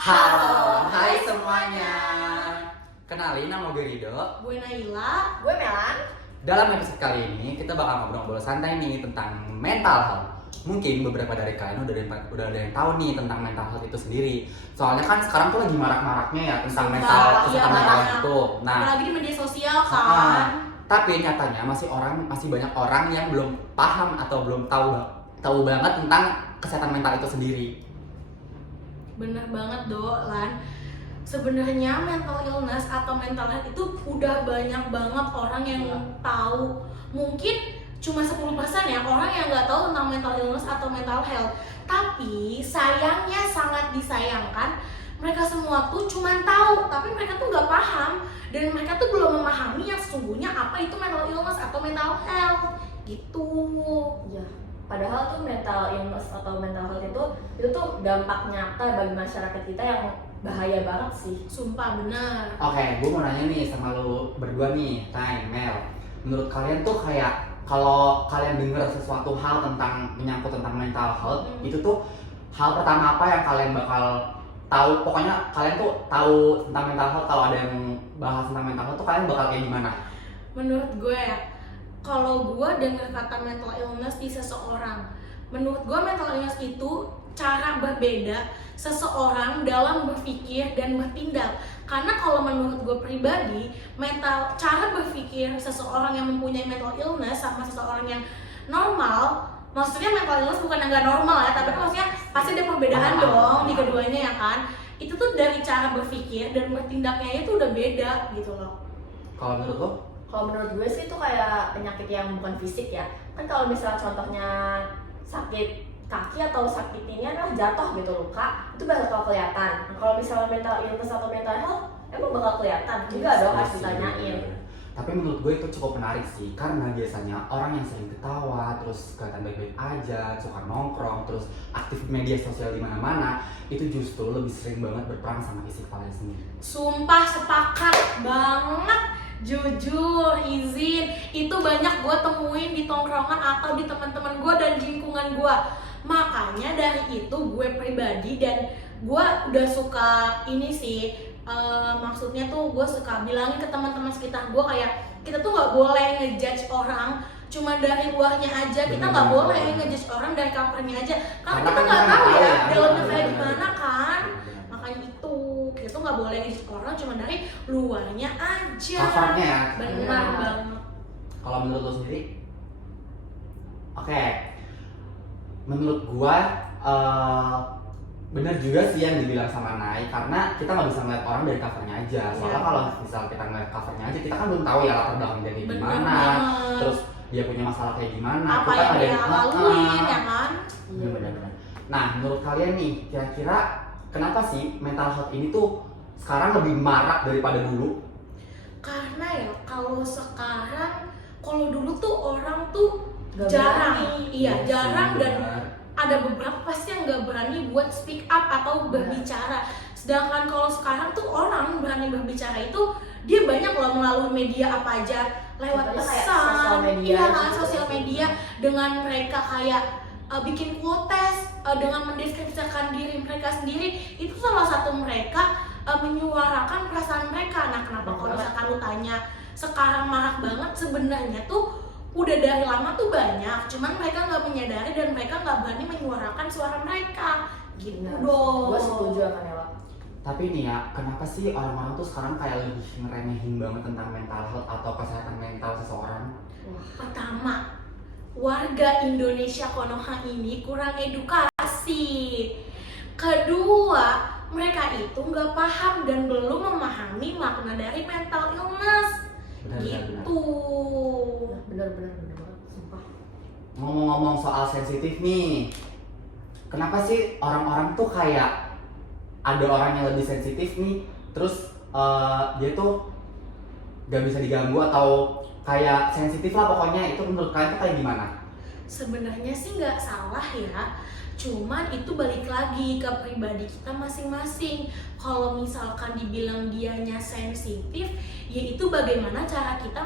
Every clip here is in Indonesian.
Halo, hai semuanya. Kenalin, nama gue Rido. Gue Naila. Gue Melan. Dalam episode kali ini kita bakal ngobrol-ngobrol santai nih tentang mental health. Mungkin beberapa dari kalian udah ada yang tahu nih tentang mental health itu sendiri. Soalnya kan sekarang tuh lagi marak-maraknya ya tentang kesehatan mental itu. Nah, apalagi di media sosial kan. Tapi nyatanya masih banyak orang yang belum paham atau belum tahu banget tentang kesehatan mental itu sendiri. Bener banget Lan. Sebenarnya mental illness atau mental health itu udah banyak banget orang yang tahu. Mungkin cuma 10% ya orang yang nggak tahu tentang mental illness atau mental health. Tapi sayangnya, sangat disayangkan, mereka semua tuh cuma tahu, tapi mereka tuh nggak paham dan mereka tuh belum memahami yang sesungguhnya apa itu mental illness atau mental health gitu. Ya, padahal tuh mental illness atau mental health itu tuh dampak nyata bagi masyarakat kita yang bahaya banget sih. Sumpah bener. Oke, gue mau nanya nih sama lu berdua nih, Tay, Mel. Menurut kalian tuh kayak kalau kalian dengar sesuatu hal menyangkut tentang mental health, itu tuh hal pertama apa yang kalian bakal tahu? Pokoknya kalian tuh tahu tentang mental health, kalau ada yang bahas tentang mental health tuh kalian bakal kayak gimana? Menurut gue ya, kalau gue dengar kata mental illness di seseorang, menurut gue mental illness itu cara berbeda seseorang dalam berpikir dan bertindak. Karena kalau menurut gue pribadi, cara berpikir seseorang yang mempunyai mental illness sama seseorang yang normal, maksudnya mental illness bukan yang gak normal ya, tapi maksudnya pasti ada perbedaan dong di keduanya ya kan. Itu tuh dari cara berpikir dan bertindaknya itu udah beda gitu loh. Kalau menurut lo? Kalau menurut gue sih itu kayak penyakit yang bukan fisik ya. Kan kalau misalnya contohnya sakit kaki atau sakit ini adalah jatuh gitu, luka, itu bakal kelihatan. Nah, kalau misalnya mental illness atau mental health emang bakal kelihatan juga dong, harus ditanyain. Tapi menurut gue itu cukup menarik sih, karena biasanya orang yang sering ketawa, terus kelihatan baik-baik aja, suka nongkrong, terus aktif di media sosial di mana-mana, itu justru lebih sering banget berperang sama isi kepalanya sendiri. Sumpah sepakat banget. Jujur, izin, itu banyak gue temuin di tongkrongan atau di teman-teman gue dan di lingkungan gue. Makanya dari itu gue pribadi dan gue udah suka ini sih, maksudnya tuh gue suka bilangin ke teman-teman sekitar gue kayak kita tuh nggak boleh ngejudge orang cuma dari luarnya aja, kita nggak boleh ngejudge orang dari covernya aja, karena kita nggak tahu ya dalamnya kayak gimana kan. Makanya itu kita tuh nggak boleh ngejudge orang cuma dari luarnya aja. Covernya ya. Benar banget. Kalau menurut lo sendiri? Oke. Menurut gua bener juga sih yang dibilang sama Nay, karena kita nggak bisa ngeliat orang dari covernya aja. Soalnya kalau misal kita ngeliat covernya aja, kita kan belum tahu ya latar belakang dia gimana, terus dia punya masalah kayak gimana, apa kita yang ada dia laluin ya kan. Bener-bener. Nah, menurut kalian nih, kira-kira kenapa sih mental health ini tuh sekarang lebih marak daripada dulu? Karena ya kalau sekarang, kalau dulu tuh orang tuh Gak jarang, berani. iya jarang, dan Benar. ada beberapa pasti yang nggak berani buat speak up atau berbicara. Sedangkan kalau sekarang tuh orang berani berbicara itu dia banyak loh melalui media apa aja, lewat Contohnya kayak pesan, sosial media iya kan, gitu. sosial media, dengan mereka kayak bikin quotes, dengan mendeskripsikan diri mereka sendiri. Itu salah satu mereka menyuarakan perasaan mereka. Nah, kenapa kalau misalkan lu tanya sekarang marak banget, sebenarnya tuh udah dari lama tuh banyak, cuman mereka nggak menyadari dan mereka nggak berani menyuarakan suara mereka gitu dong. Gue setuju sama Nela. Tapi nih ya, kenapa sih orang-orang tuh sekarang kayak lebih ngeremehin banget tentang mental health atau kesehatan mental seseorang? Pertama, warga Indonesia Konoha ini kurang edukasi. Kedua, mereka itu nggak paham dan belum memahami makna dari mental illness. Gitu. Bener-bener sumpah. Ngomong-ngomong soal sensitif nih, kenapa sih orang-orang tuh kayak ada orang yang lebih sensitif nih, terus dia tuh gak bisa diganggu atau kayak sensitif lah pokoknya, itu menurut kalian tuh kayak gimana? Sebenarnya sih nggak salah ya, cuman itu balik lagi ke pribadi kita masing-masing. Kalau misalkan dibilang dianya sensitif, yaitu bagaimana cara kita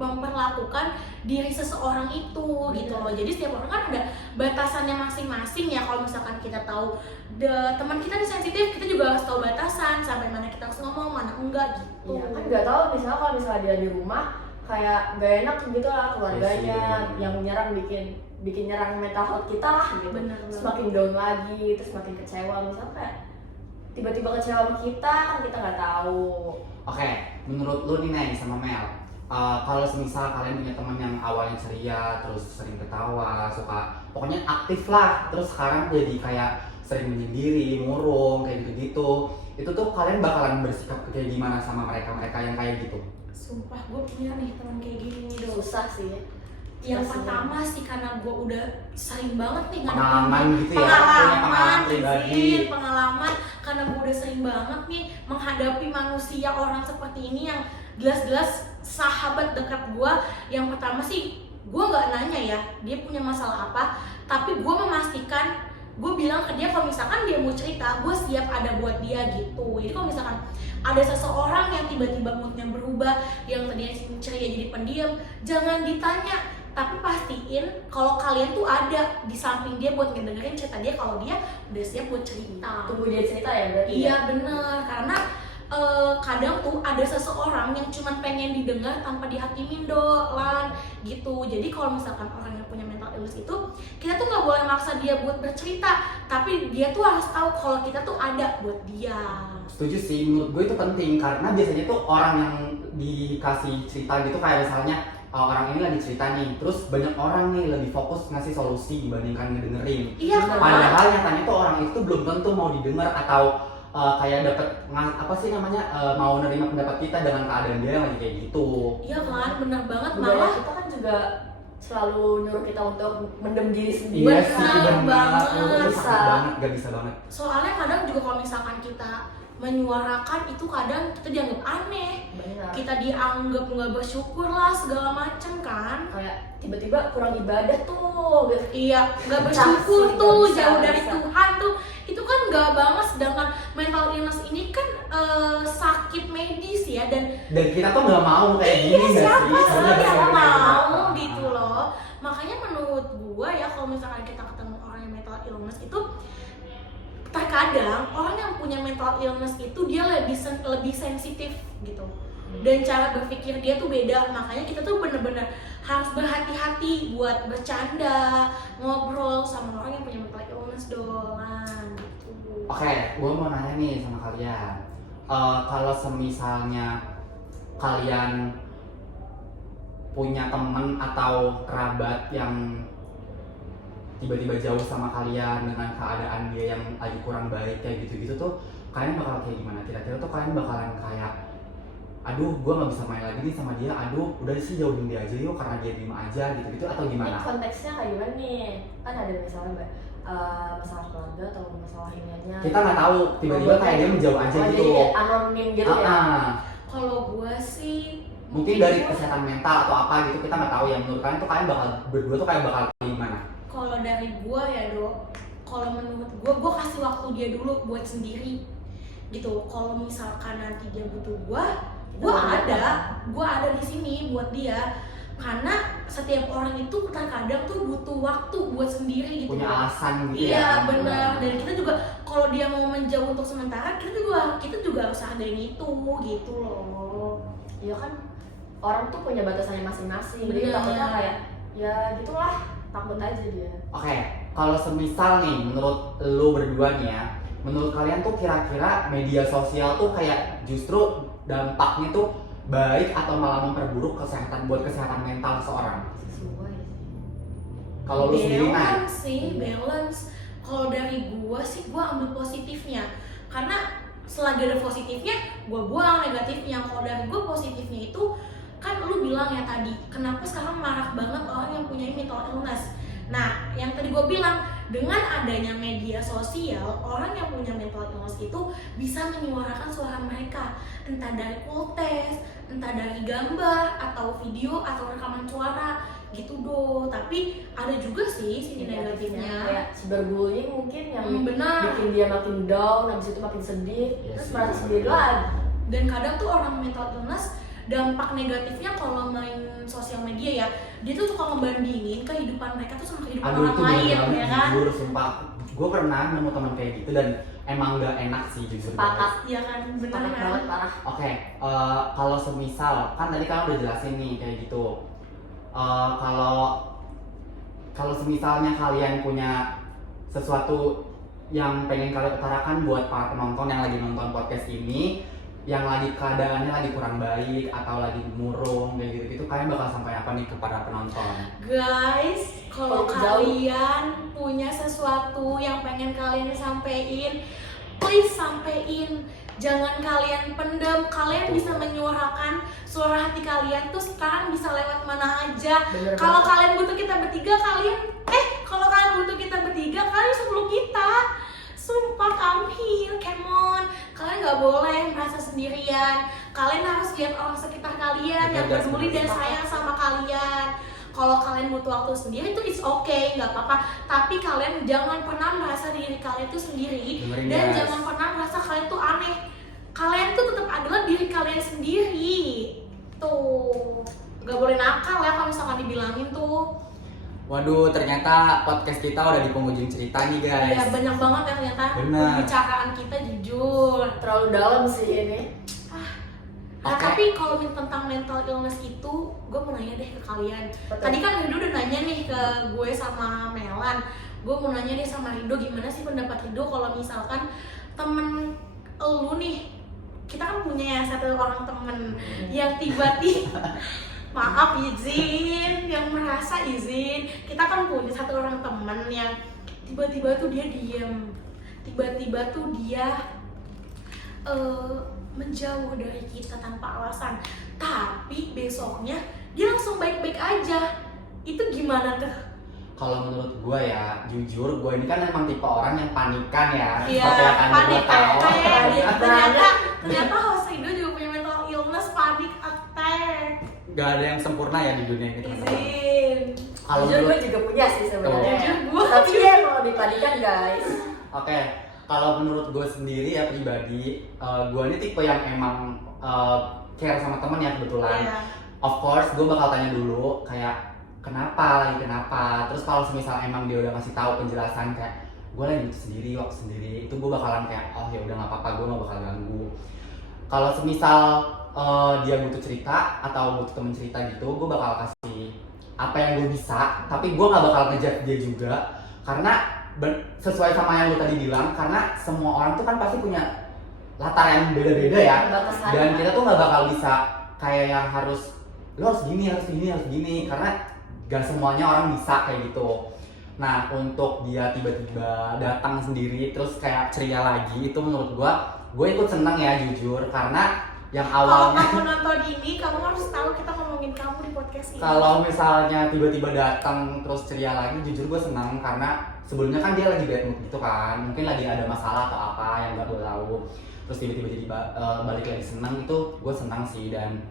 memperlakukan diri seseorang itu gitu loh. Jadi setiap orang kan ada batasannya masing-masing ya. Kalau misalkan kita tahu teman kita nih sensitif, kita juga harus tahu batasan sampai mana kita harus ngomong, mana enggak gitu. Iya kan nggak tahu misalnya kalau misalnya dia di rumah kayak nggak enak gitu lah keluarganya yang nyerang bikin nyerang mental health kita lah gitu. Bener. Semakin down lagi, terus semakin kecewa misalnya kayak tiba-tiba kecewa sama kita kan kita nggak tahu. Oke, menurut lu nih Neng sama Mel, kalau semisal kalian punya teman yang awalnya ceria, terus sering ketawa, suka pokoknya aktif lah, terus sekarang jadi kayak sering menyendiri, murung, kayak gitu-gitu, itu tuh kalian bakalan bersikap kayak gimana sama mereka yang kayak gitu? Sumpah gue punya nih teman kayak gini dong. Susah sih. Yang pertama sih karena gue udah sering banget nih Pengalaman gitu ya, punya pengalaman pribadi. pengalaman karena gue udah sering banget nih menghadapi manusia orang seperti ini yang jelas-jelas sahabat dekat gue. Yang pertama sih gue nggak nanya ya dia punya masalah apa, tapi gue memastikan, gue bilang ke dia kalau misalkan dia mau cerita gue siap ada buat dia gitu. Jadi kalau misalkan ada seseorang yang tiba-tiba moodnya berubah, yang tadinya ceria jadi pendiam, jangan ditanya, tapi pastiin kalau kalian tuh ada di samping dia buat ngedengerin cerita dia kalau dia udah siap buat cerita. Tunggu dia cerita ya berarti. Iya bener, karena kadang tuh ada seseorang yang cuman pengen didengar tanpa dihakimin doang gitu. Jadi kalau misalkan orang yang punya mental illness itu, kita tuh nggak boleh maksa dia buat bercerita, tapi dia tuh harus tahu kalau kita tuh ada buat dia. Setuju sih, menurut gue itu penting karena biasanya tuh orang yang dikasih cerita gitu kayak misalnya orang ini lagi cerita nih, terus banyak orang nih lebih fokus ngasih solusi dibandingkan ngedengerin. Iya kan? Padahal yang tanya tuh orang itu belum tentu mau didengar atau kayak dapet apa sih namanya mau nerima pendapat kita dengan keadaan dia yang lagi kayak gitu. Iya kan, benar banget. Budaya Malah kita kan juga selalu nyuruh kita untuk mendem diri sendiri. Iya sih, benar benar banget. itu sakit banget, gak bisa banget. soalnya kadang juga kalau misalkan kita menyuarakan itu kadang kita dianggap aneh, Benar. kita dianggap nggak bersyukur lah segala macem kan. Kayak tiba-tiba kurang ibadah tuh gitu. Iya, nggak Pecah bersyukur sih, tuh, nggak bisa, jauh nggak dari bisa. Tuhan tuh, itu kan nggak banget. Sedangkan mental illness ini kan sakit medis ya, dan Dan kita tuh nggak mau kayak gini nggak siapa sih? sih Bener, yang bener, mau bener. gitu loh. Makanya menurut gua ya kalau misalkan kita ketemu orang yang mental illness itu, terkadang orang yang punya mental illness itu dia lebih sensitif gitu, dan cara berpikir dia tuh beda. Makanya kita tuh bener-bener harus berhati-hati buat bercanda, ngobrol sama orang yang punya mental illness doang gitu. Oke, gue mau nanya nih sama kalian. Kalau semisalnya kalian punya temen atau kerabat yang tiba-tiba jauh sama kalian dengan keadaan dia yang lagi kurang baik kayak gitu-gitu tuh, kalian bakal kayak gimana? Kira-kira tuh kalian bakalan kayak, aduh gue nggak bisa main lagi nih sama dia, aduh udah sih jauhin dia aja yuk karena dia diem aja gitu-gitu, atau Ini gimana? konteksnya kayak gimana nih? Kan ada misalnya masalah keluarga atau masalah iniannya. Kita nggak tahu, tiba-tiba kayak dia menjauh aja Oh, gitu. jadi kayak anonim gitu ya. Kalau gua sih Mungkin dari kesehatan mental atau apa gitu kita nggak tahu ya. Menurut kalian tuh kalian bakal berdua tuh kayak bakal gimana? kalau dari gua ya Dok, kalau menurut gua kasih waktu dia dulu buat sendiri gitu. Kalau misalkan nanti dia butuh gua ada di sini buat dia, karena setiap orang itu terkadang tuh butuh waktu buat sendiri gitu. Punya alasan gitu Iya ya? benar, dan kita juga kalau dia mau menjauh untuk sementara, kita juga harus hargain itu gitu loh. Iya kan orang tuh punya batasannya masing-masing. Jadi Bener. takutnya kayak ya gitulah, takut aja dia. Oke, kalau semisal nih menurut lu berdua nih ya, menurut kalian tuh kira-kira media sosial tuh kayak justru dampaknya tuh baik atau malah memperburuk buat kesehatan mental seseorang? Sesuai sih. Kalau lu sendiri Nay? Balance sih, balance. Kalau dari gua sih gua ambil positifnya, karena selagi ada positifnya gua buang negatifnya. Kalau dari gua positifnya itu kan lu bilang ya tadi, kenapa sekarang marak banget orang yang punya mental illness. Nah, yang tadi gue bilang, dengan adanya media sosial, orang yang punya mental illness itu bisa menyuarakan suara mereka, entah dari potes, entah dari gambar, atau video, atau rekaman suara, gitu doh. Tapi ada juga sih sisi negatifnya. kayak cyberbullying mungkin yang Benar. bikin dia makin down, habis itu makin sedih, Iya terus sih, merasa benar. sendiri lagi. Dan kadang tuh orang mental illness, dampak negatifnya kalau main sosial media ya, dia tuh suka ngebandingin kehidupan mereka tuh sama kehidupan Aduh orang itu lain bener ya kan. jujur sumpah. Gue pernah nemu teman kayak gitu dan emang gak enak sih jujur Sepakat. Iya kan, bener Sepakat kan? banget parah. Oke, kalau semisal kan tadi kamu udah jelasin nih kayak gitu. Kalau semisalnya kalian punya sesuatu yang pengen kalian utarakan buat para penonton yang lagi nonton podcast ini, yang lagi keadaannya lagi kurang baik atau lagi murung kayak gitu, kalian bakal sampai apa nih kepada penonton? Guys, kalau Paling jauh. kalian punya sesuatu yang pengen kalian sampein, please sampein. Jangan kalian pendem. Kalian bisa menyuarakan suara hati kalian tuh sekarang bisa lewat mana aja. Bener Kalau banget. kalian butuh kita bertiga, kalau kalian butuh kita bertiga, kalian bisa peluk kita. Sumpah, I'm here, come on. Kalian nggak boleh merasa sendirian. Kalian harus lihat orang sekitar kalian yang Bener, peduli dan bener. sayang sama kalian. Kalau kalian butuh waktu sendiri itu it's okay, nggak apa-apa. Tapi kalian jangan pernah merasa diri kalian tuh sendiri. Dengerin, Dan guys. jangan pernah merasa kalian tuh aneh. Kalian tuh tetap adalah diri kalian sendiri. Tuh, nggak boleh nakal ya kalau misalkan dibilangin tuh. Waduh, ternyata podcast kita udah di penghujung cerita nih guys. Ya banyak banget ya ternyata Benar. pembicaraan kita jujur. Terlalu dalam sih ini. Nah, Oke. tapi kalau tentang mental illness itu, gue mau nanya deh ke kalian. Betul. Tadi kan Rido udah nanya nih ke gue sama Melan. Gue mau nanya deh sama Rido, gimana sih pendapat Rido kalau misalkan temen lu nih, kita kan punya ya satu orang temen yang tiba-tiba maaf izin, yang merasa izin. Kita kan punya satu orang temen yang tiba-tiba tuh dia diem, tiba-tiba tuh dia menjauh dari kita tanpa alasan, tapi besoknya dia langsung baik-baik aja. Itu gimana tuh? Kalau menurut gue ya, jujur gue ini kan emang tipe orang yang panikan ya. Iya, Seperti yang Anda panik tahu. attack. Ternyata host Rido juga punya mental illness, panik attack. Gak ada yang sempurna ya di dunia ini teman-teman. Izin. Kalau Jujur gue menurut, juga punya sih sebenarnya. Jujur gue. Tapi dia mau dipanikan guys. oke, kalau menurut gue sendiri ya pribadi, gue ini tipe yang emang care sama temen ya kebetulan. Iya. Of course, gue bakal tanya dulu kayak kenapa. Terus kalau semisal emang dia udah ngasih tahu penjelasan kayak gue lagi butuh sendiri, waktu sendiri, itu gue bakalan kayak oh ya udah nggak apa-apa, gue nggak bakal ganggu. Kalau semisal dia butuh cerita atau butuh temen cerita gitu, gue bakal kasih apa yang gue bisa, tapi gue nggak bakal ngejudge dia juga karena sesuai sama yang lu tadi bilang, karena semua orang tuh kan pasti punya latar yang beda-beda ya. Batasan. Dan kita tuh nggak bakal bisa kayak yang harus lo harus gini, karena gak semuanya orang bisa kayak gitu. Nah, untuk dia tiba-tiba datang sendiri terus kayak ceria lagi, itu menurut gue ikut seneng ya jujur, karena yang Kalau awalnya kamu nonton ini, kamu harus tahu kita ngomongin kamu di podcast ini. kalau misalnya tiba-tiba datang terus ceria lagi, jujur gue senang karena sebelumnya kan dia lagi bad mood gitu kan, mungkin lagi ada masalah atau apa yang gak gue tahu, terus tiba-tiba jadi balik lagi senang, itu gue senang sih. Dan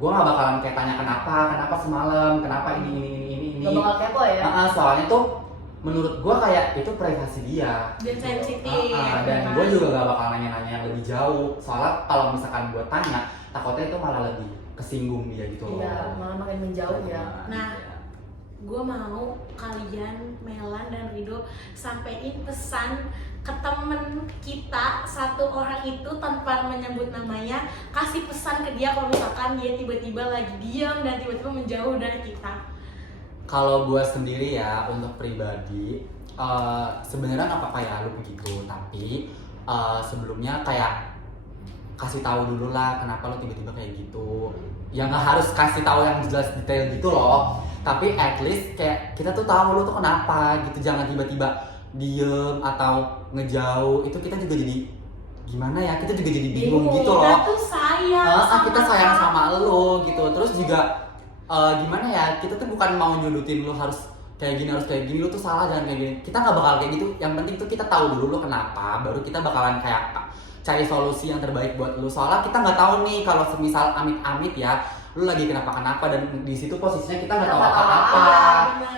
gue gak bakalan kayak tanya kenapa semalam, kenapa ini. Gak bakal kepo ya. Soalnya tuh menurut gue kayak itu privasi dia Dan gitu. sensitif, Dan kan? gue juga gak bakal nanya-nanya yang lebih jauh, soalnya kalau misalkan gue tanya takutnya itu malah lebih kesinggung dia gitu loh. Iya, malah makin menjauh ya. Nah, gue mau kalian, Melan dan Rido, sampein pesan ke temen kita satu orang itu tanpa menyebut namanya. Kasih pesan ke dia kalau misalkan dia tiba-tiba lagi diam dan tiba-tiba menjauh dari kita. Kalau gue sendiri ya, untuk pribadi sebenarnya nggak apa-apa ya lu begitu, tapi sebelumnya kayak kasih tahu dulu lah kenapa lu tiba-tiba kayak gitu. Ya nggak harus kasih tahu yang jelas detail gitu loh, tapi at least kayak kita tuh tahu lu tuh kenapa gitu. Jangan tiba-tiba diem atau ngejauh, itu kita juga jadi gimana ya, kita juga jadi bingung gitu loh. Kita tuh sayang Kita sayang sama lo gitu. Terus juga gimana ya, kita tuh bukan mau nyudutin lo harus kayak gini, lo tuh salah, jangan kayak gini. Kita nggak bakal kayak gitu. Yang penting tuh kita tahu dulu lo kenapa, baru kita bakalan kayak cari solusi yang terbaik buat lo. Soalnya kita nggak tahu nih kalau semisal amit-amit ya lo lagi kenapa-kenapa, dan di situ posisinya kita nggak tahu apa-apa,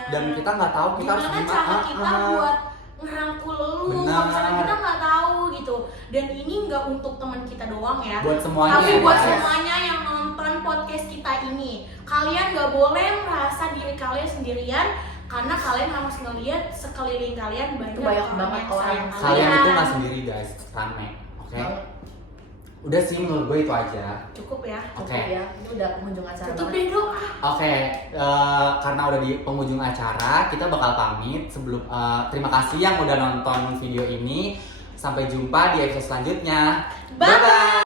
dan kita nggak tahu kita harus gimana cara kita buat ngerangkul lu, Benar. misalnya kita nggak tahu gitu. Dan ini nggak untuk teman kita doang ya, buat semuanya. tapi buat ya. semuanya yang nonton podcast kita ini. Kalian nggak boleh merasa diri kalian sendirian. karena kalian harus ngelihat sekeliling kalian banyak Banyak banget orang sayang yang Kalian itu nggak sendiri guys, rame, oke? Udah sih menurut gue itu aja. Cukup ya. Oke. Cukup ya, ini udah penghujung acara. Tutup deh dong. Oke, karena udah di penghujung acara, kita bakal pamit. Sebelum terima kasih yang udah nonton video ini. Sampai jumpa di episode selanjutnya. Bye.